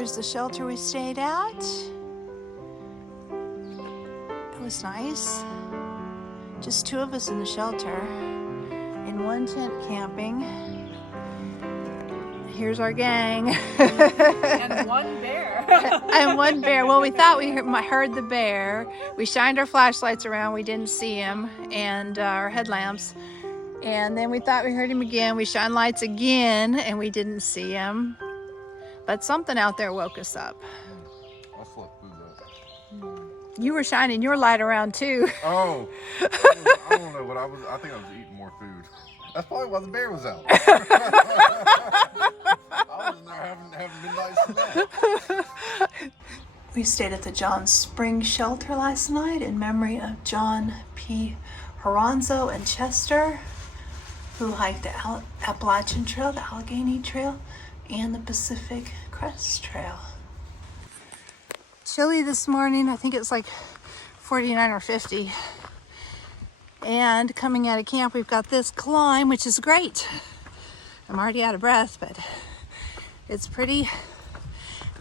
Here's the shelter we stayed at. It was nice. Just 2 of us in the shelter, in 1 tent camping. Here's our gang. And 1 bear. And 1 bear. Well, we thought we heard the bear. We shined our flashlights around. We didn't see him, and our headlamps. And then we thought we heard him again. We shined lights again, and we didn't see him. But something out there woke us up. I slept through that. You were shining your light around too. Oh, I don't know what I was. I think I was eating more food. That's probably why the bear was out. I was in there having midnight snack. We stayed at the John Spring Shelter last night in memory of John P. Horanzo and Chester, who hiked the Appalachian Trail, the Allegheny Trail, and the Pacific Crest Trail. Chilly this morning. I think it's like 49 or 50. And coming out of camp, we've got this climb, which is great. I'm already out of breath, but it's pretty,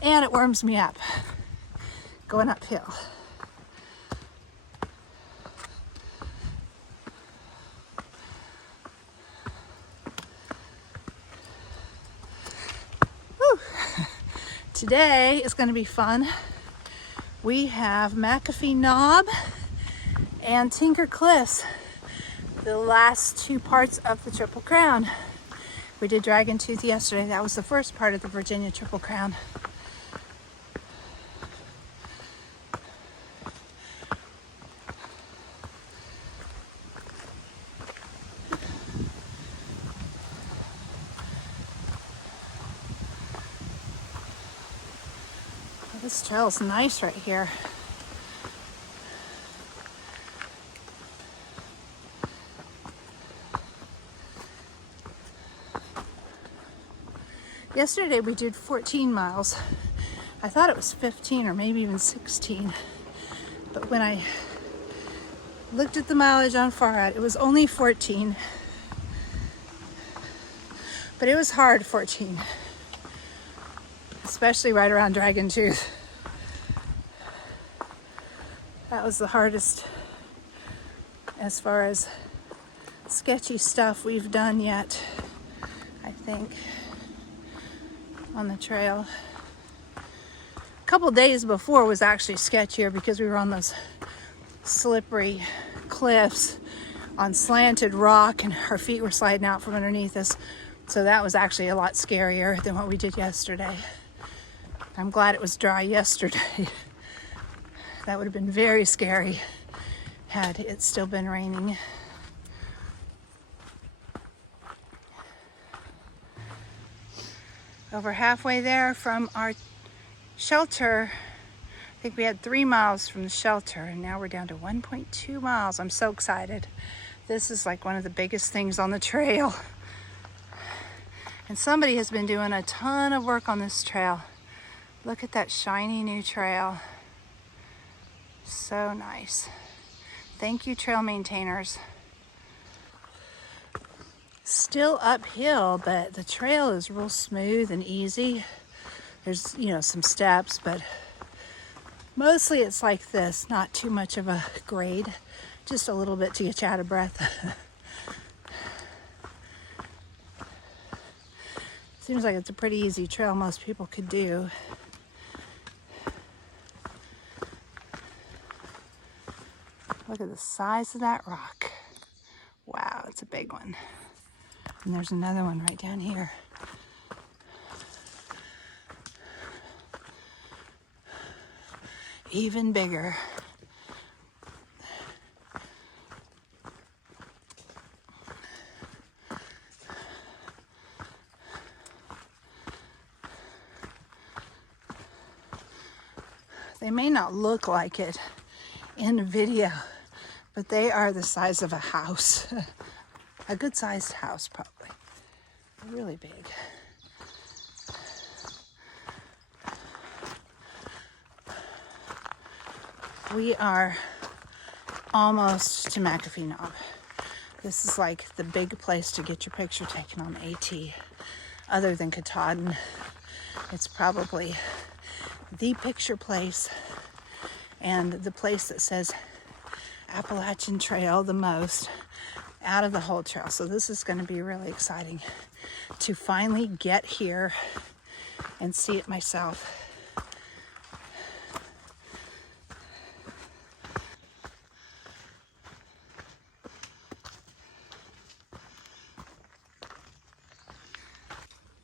and it warms me up going uphill. Whew. Today is going to be fun. We have McAfee Knob and Tinker Cliffs, the last 2 parts of the Triple Crown. We did Dragon Tooth yesterday. That was the first part of the Virginia Triple Crown. Well, this trail is nice right here. Yesterday we did 14 miles. I thought it was 15 or maybe even 16. But when I looked at the mileage on Far Out, it was only 14. But it was hard 14. Especially right around Dragon Tooth. That was the hardest as far as sketchy stuff we've done yet, I think, on the trail. A couple days before was actually sketchier because we were on those slippery cliffs on slanted rock and our feet were sliding out from underneath us. So that was actually a lot scarier than what we did yesterday. I'm glad it was dry yesterday. That would have been very scary had it still been raining. Over halfway there from our shelter. I think we had 3 miles from the shelter, and now we're down to 1.2 miles. I'm so excited. This is like one of the biggest things on the trail. And somebody has been doing a ton of work on this trail. Look at that shiny new trail. So nice. Thank you, trail maintainers. Still uphill, but the trail is real smooth and easy. There's, some steps, but mostly it's like this, not too much of a grade, just a little bit to get you out of breath. Seems like it's a pretty easy trail most people could do. Look at the size of that rock. Wow, it's a big one. And there's another one right down here. Even bigger. They may not look like it in video, but they are the size of a house. A good sized house, probably. Really big. We are almost to McAfee Knob. This is like the big place to get your picture taken on AT. Other than Katahdin, it's probably the picture place and the place that says Appalachian Trail the most out of the whole trail. So this is going to be really exciting to finally get here and see it myself.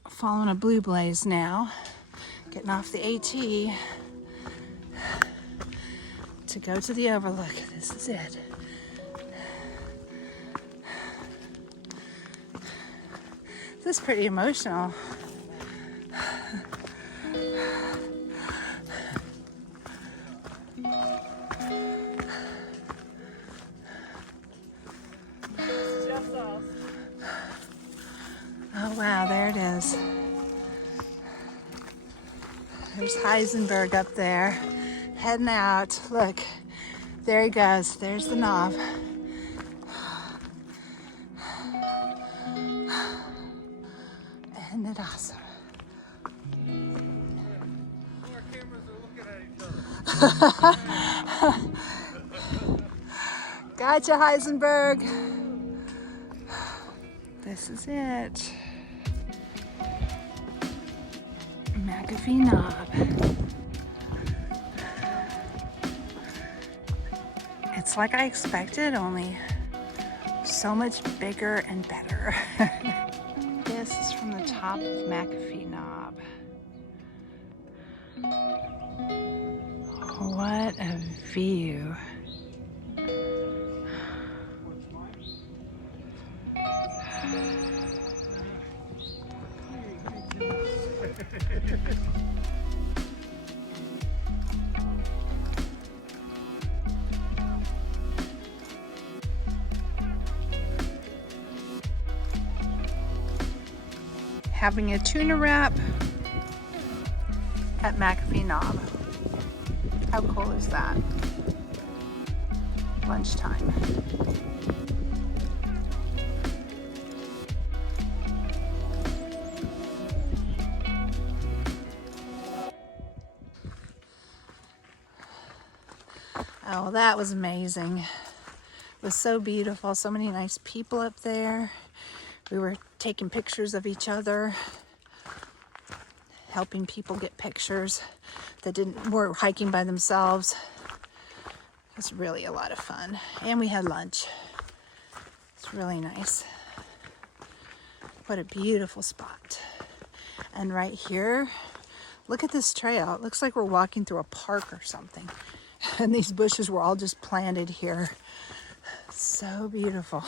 Following a blue blaze now, getting off the AT to go to the overlook. This is it. This is pretty emotional. Oh wow, there it is. There's Heisenberg up there, heading out. Look, there he goes. There's the knob. Isn't it awesome? Our cameras are looking at each other. Gotcha, Heisenberg. This is it. McAfee Knob. It's like I expected, only so much bigger and better. This is from the top of McAfee Knob. What a view. Having a tuna wrap at McAfee Knob. How cool is that? Lunchtime. Oh, that was amazing. It was so beautiful. So many nice people up there. We were taking pictures of each other, helping people get pictures that were hiking by themselves. It was really a lot of fun. And we had lunch. It's really nice. What a beautiful spot. And right here, look at this trail. It looks like we're walking through a park or something. And these bushes were all just planted here. So beautiful.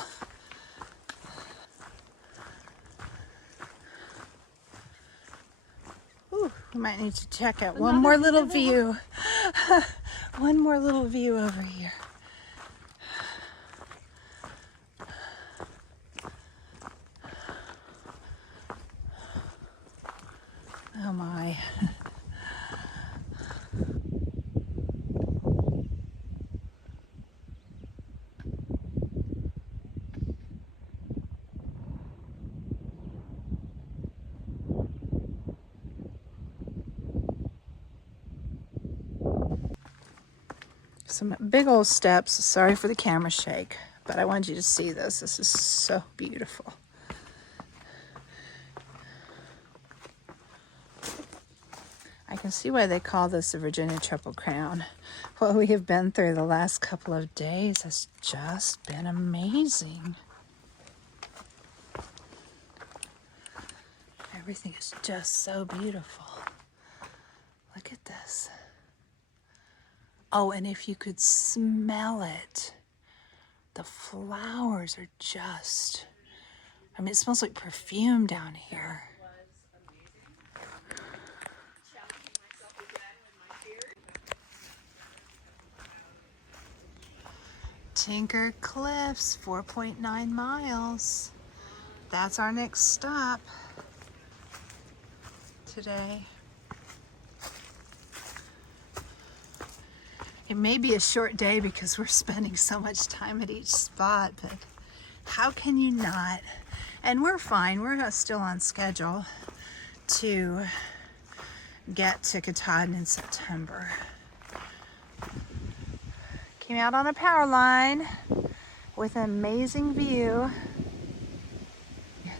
Ooh, we might need to check out one more little view. One more little view over here. Oh my. Some big old steps. Sorry for the camera shake, but I wanted you to see this. This is so beautiful. I can see why they call this the Virginia Triple Crown. What we have been through the last couple of days has just been amazing. Everything is just so beautiful. Look at this. Oh, and if you could smell it, the flowers are just, I mean, it smells like perfume down here. Tinker Cliffs, 4.9 miles. That's our next stop today. It may be a short day because we're spending so much time at each spot, but how can you not? And we're fine. We're still on schedule to get to Katahdin in September. Came out on a power line with an amazing view.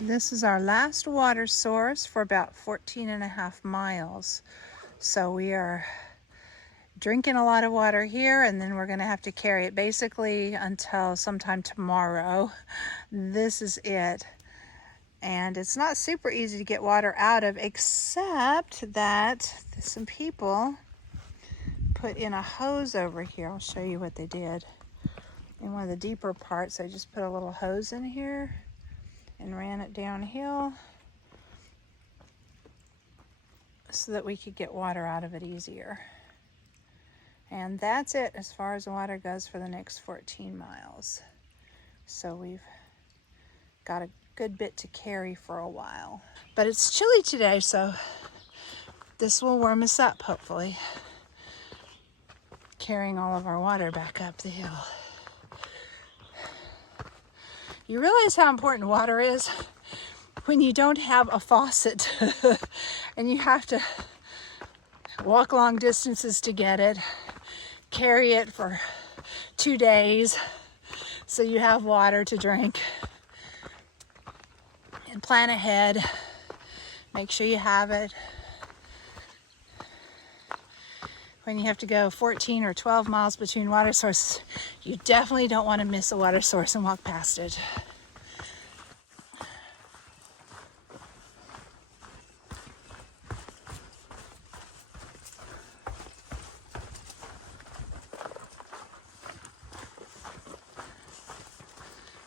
This is our last water source for about 14.5 miles. So we are drinking a lot of water here, and then we're going to have to carry it basically until sometime tomorrow. This is it. And it's not super easy to get water out of, except that some people put in a hose over here. I'll show you what they did. In one of the deeper parts, I just put a little hose in here and ran it downhill so that we could get water out of it easier. And that's it as far as the water goes for the next 14 miles. So we've got a good bit to carry for a while. But it's chilly today, so this will warm us up, hopefully. Carrying all of our water back up the hill. You realize how important water is when you don't have a faucet and you have to walk long distances to get it, carry it for 2 days so you have water to drink, and plan ahead, make sure you have it. When you have to go 14 or 12 miles between water sources, you definitely don't want to miss a water source and walk past it.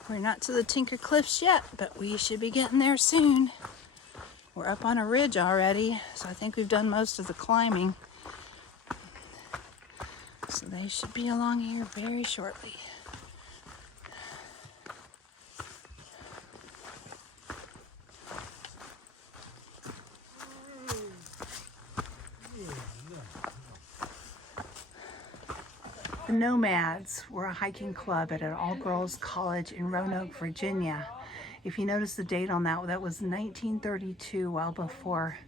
We're not to the Tinker Cliffs yet, but we should be getting there soon. We're up on a ridge already, so I think we've done most of the climbing. So they should be along here very shortly. The Nomads were a hiking club at an all-girls college in Roanoke, Virginia. If you notice the date on that, that was 1932, well before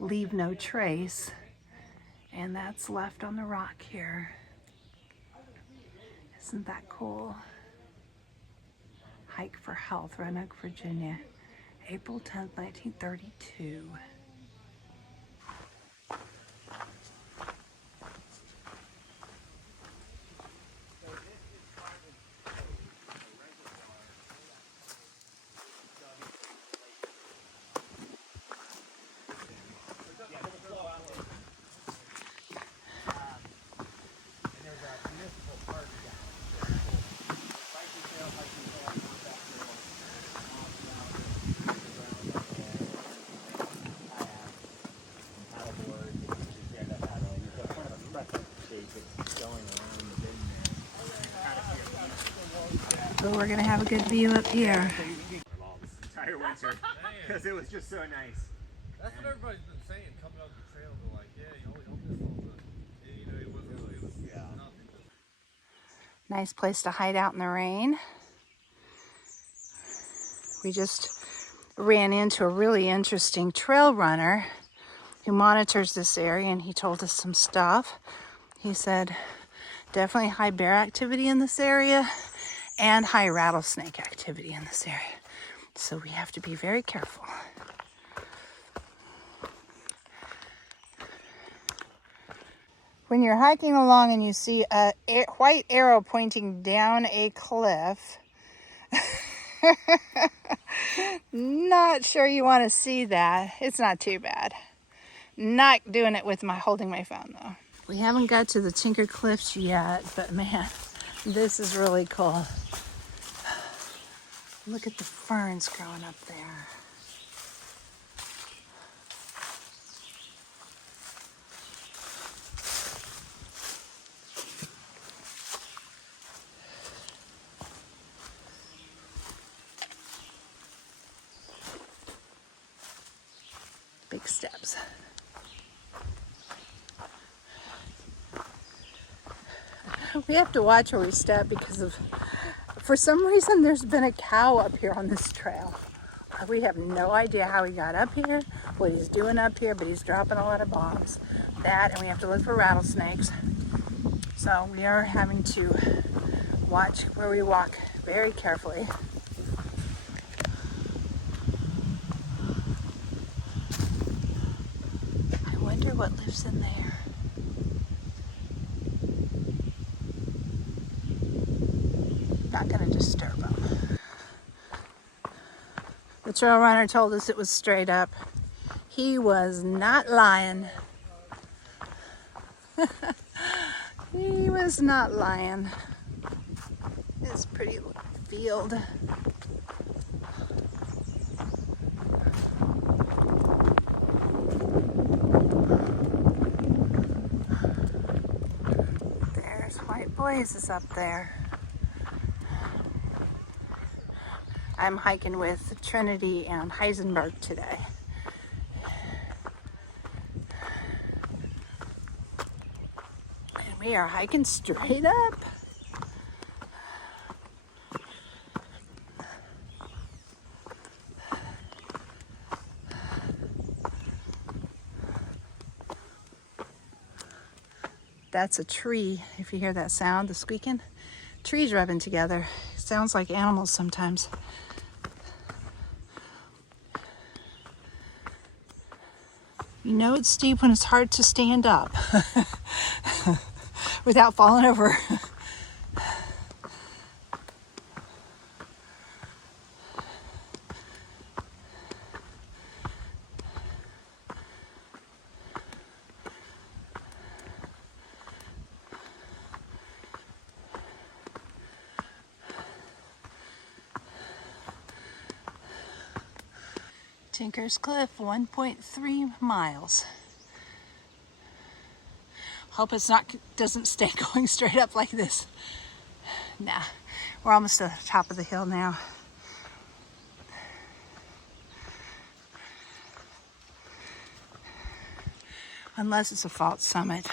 Leave No Trace. And that's left on the rock here. Isn't that cool? Hike for Health, Roanoke, Virginia, April 10th, 1932. So we're gonna have a good view up here. Entire winter, because it was just so nice. That's what everybody's been saying coming up the trail. They're like, yeah, you know, we hope this falls. You know, it was nothing. Nice place to hide out in the rain. We just ran into a really interesting trail runner who monitors this area, and he told us some stuff. He said definitely high bear activity in this area and high rattlesnake activity in this area. So we have to be very careful. When you're hiking along and you see a white arrow pointing down a cliff, not sure you want to see that. It's not too bad. Not doing it with holding my phone though. We haven't got to the Tinker Cliffs yet, but man, this is really cool. Look at the ferns growing up there. Big steps. We have to watch where we step because for some reason there's been a cow up here on this trail. We have no idea how he got up here what he's doing up here, but he's dropping a lot of bombs. That, and we have to look for rattlesnakes. So we are having to watch where we walk very carefully. I wonder what lives in there. Not gonna disturb them. The trail runner told us it was straight up. He was not lying. He was not lying. It's a pretty field. There's White Blazes up there. I'm hiking with Trinity and Heisenberg today. And we are hiking straight up. That's a tree. If you hear that sound, the squeaking, trees rubbing together. Sounds like animals sometimes. You know it's steep when it's hard to stand up without falling over. Tinker's Cliff, 1.3 miles. Hope it's not, doesn't stay going straight up like this. Nah, we're almost to the top of the hill now. Unless it's a false summit.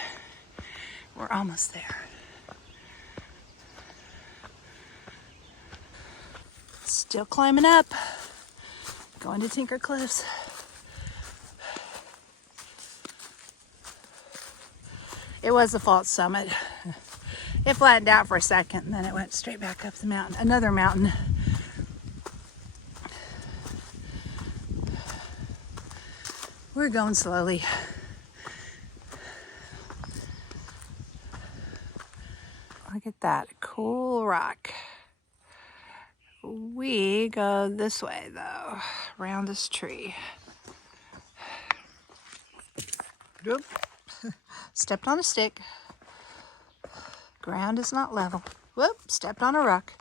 We're almost there. Still climbing up. Going to Tinker Cliffs. It was a false summit. It flattened out for a second and then it went straight back up the mountain. Another mountain. We're going slowly. Look at that cool rock. We go this way though, around this tree. Oop. Stepped on a stick. Ground is not level. Whoop, stepped on a rock.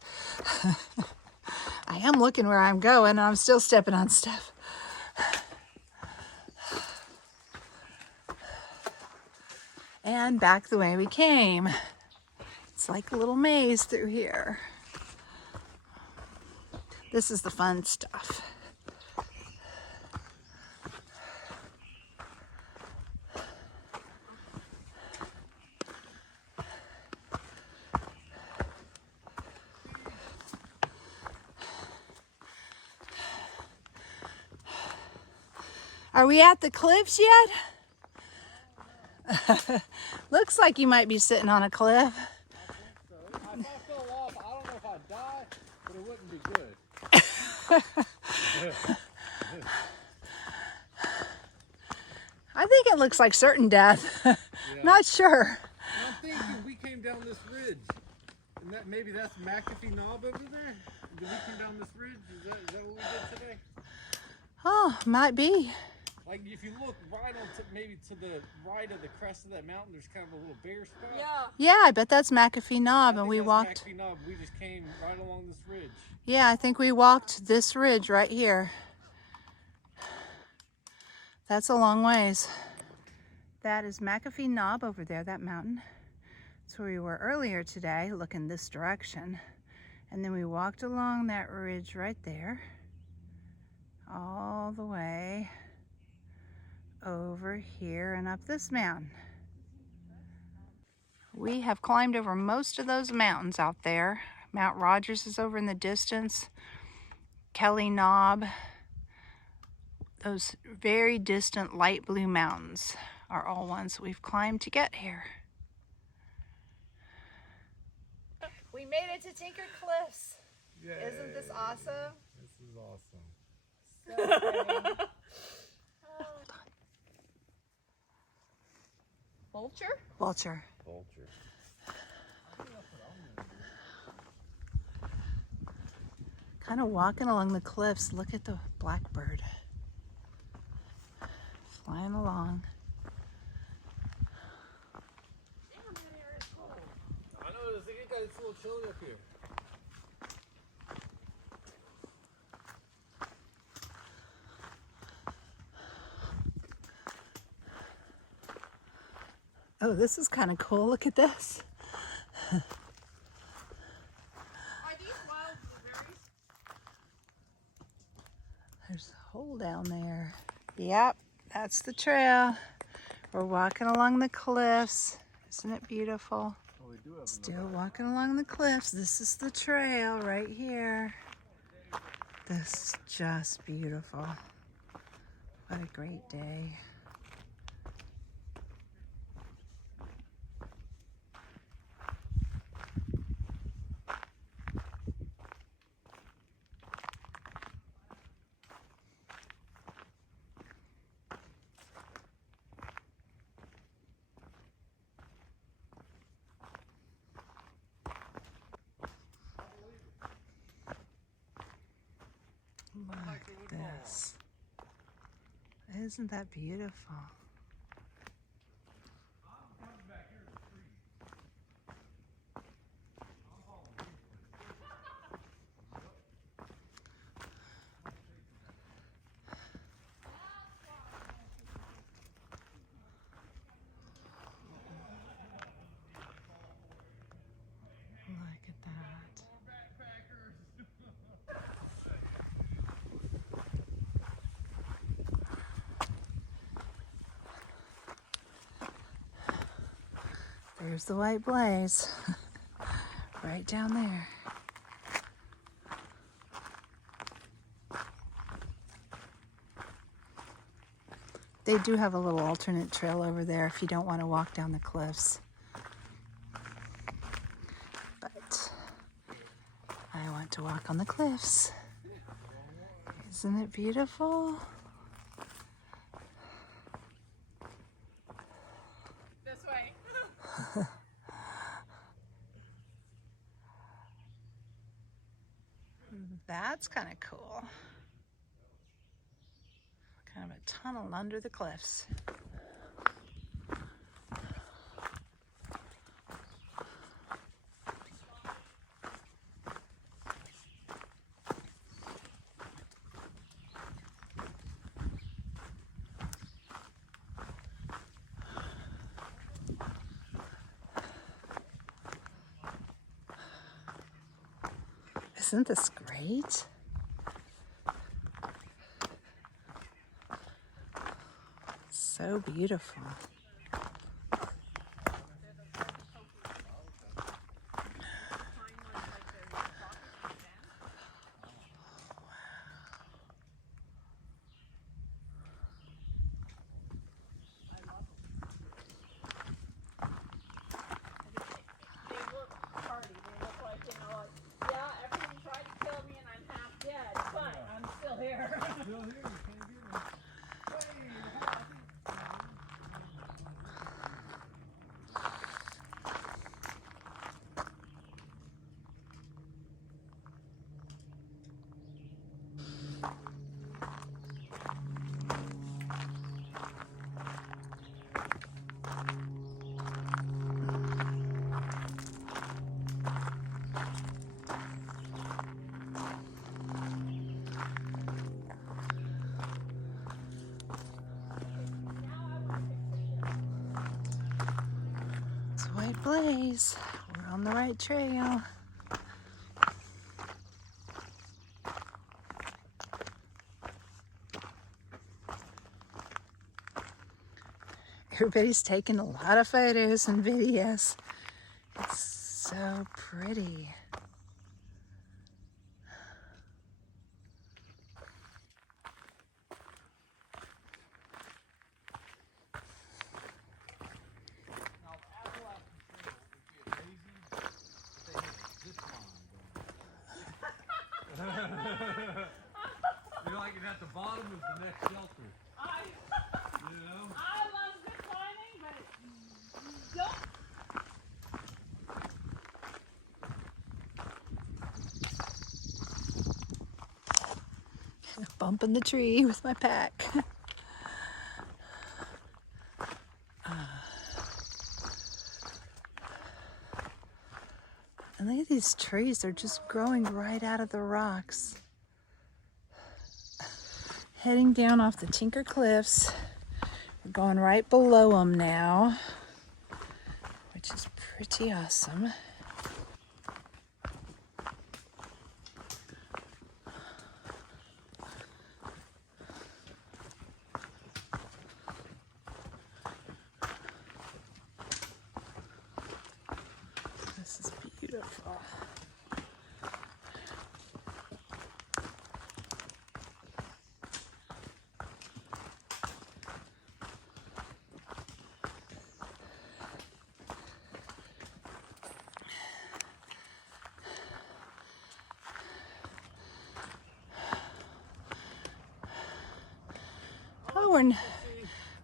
I am looking where I'm going and I'm still stepping on stuff. And back the way we came. It's like a little maze through here. This is the fun stuff. Are we at the cliffs yet? Looks like you might be sitting on a cliff. If I fell off, I don't know if I'd die, but it wouldn't be good. I think it looks like certain death. Yeah. Not sure. I'm thinking we came down this ridge. And that, maybe that's McAfee Knob over there? Did we come down this ridge? Is that what we did today? Oh, might be. Like if you look right on to, maybe to the right of the crest of that mountain, there's kind of a little bare spot. Yeah. Yeah, I bet that's McAfee Knob, and we that's walked. McAfee Knob. We just came right along this ridge. Yeah, I think we walked this ridge right here. That's a long ways. That is McAfee Knob over there, that mountain. That's where we were earlier today, looking this direction. And then we walked along that ridge right there, all the way over here and up this mountain. We have climbed over most of those mountains out there. Mount Rogers is over in the distance. Kelly Knob. those very distant light blue mountains are all ones we've climbed to get here. We made it to Tinker Cliffs. Yay. Isn't this awesome? This is awesome. So pretty. Vulture? Vulture. Vulture. Kind of walking along the cliffs. Look at the blackbird flying along. Damn, that air is cold. I know, it's a little chilly up here. Oh, this is kind of cool. Look at this. Are these wild blueberries? There's a hole down there. Yep, that's the trail. We're walking along the cliffs. Isn't it beautiful? Oh, we do have Still walking along the cliffs. This is the trail right here. This is just beautiful. What a great day. Look at this. Isn't that beautiful? Look at that. There's the white blaze. Right down there. They do have a little alternate trail over there if you don't want to walk down the cliffs. But I want to walk on the cliffs. Isn't it beautiful? This way. That's kind of cool. Kind of a tunnel under the cliffs. Isn't this great? So beautiful. They look hardy. They look like, yeah, everyone tried to kill me and I'm half dead, but I'm still here. Still here, you can't get me. It's a white blaze. We're on the right trail. Everybody's taking a lot of photos and videos. It's so pretty. bumping the tree with my pack. And look at these trees, they're just growing right out of the rocks. Heading down off the Tinker Cliffs. We're going right below them now, which is pretty awesome. This is beautiful. Oh,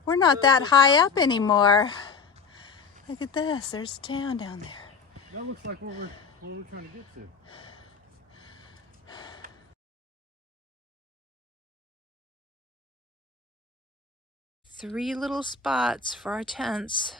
we're not that high up anymore. Look at this. There's a town down there. That looks like where we're trying to get to. 3 little spots for our tents.